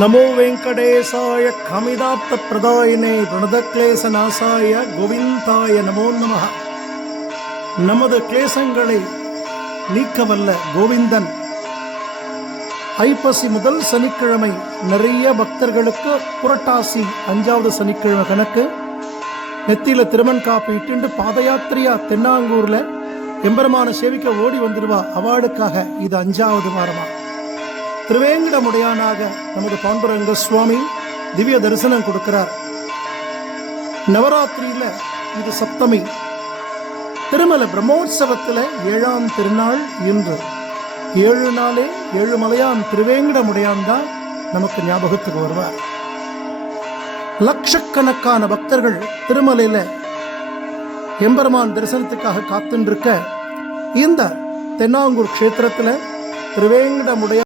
நமோ வெங்கடேசாய கமிதாப்த பிரதாயினே பிரணதக்லேசநாசாய கோவிந்தாய நமோ நமः. நமது கிளேசங்களை நீக்கவல்ல கோவிந்தன் ஐப்பசி முதல் சனிக்கிழமை நிறைய பக்தர்களுக்கு புரட்டாசி 5வது சனிக்கிழமை கணக்கு நெத்தியில திருமண் காப்பு இட்டு பாத யாத்திரையா தென்னாங்கூர்ல எம்பெருமான சேவிக்க ஓடி வந்துடுவா. அவார்டுக்காக இது 5வது வாரமா திருவேங்கடமுடையானாக நமது பாண்டுரங்க சுவாமி திவ்ய தரிசனம் கொடுக்கிறார். நவராத்திரியில இது சப்தமி. திருமலை பிரம்மோற்சவத்தில் 7ஆம் திருநாள் இன்று. 7 நாளே 7 மலையான் திருவேங்கடமுடையான் தான் நமக்கு ஞாபகத்துக்கு வருவார். லட்சக்கணக்கான பக்தர்கள் திருமலையில எம்பெருமான் தரிசனத்துக்காக காத்துருக்க இந்த தென்னாங்கூர் க்ஷேத்திரத்தில் திருவேங்கடமுடையான்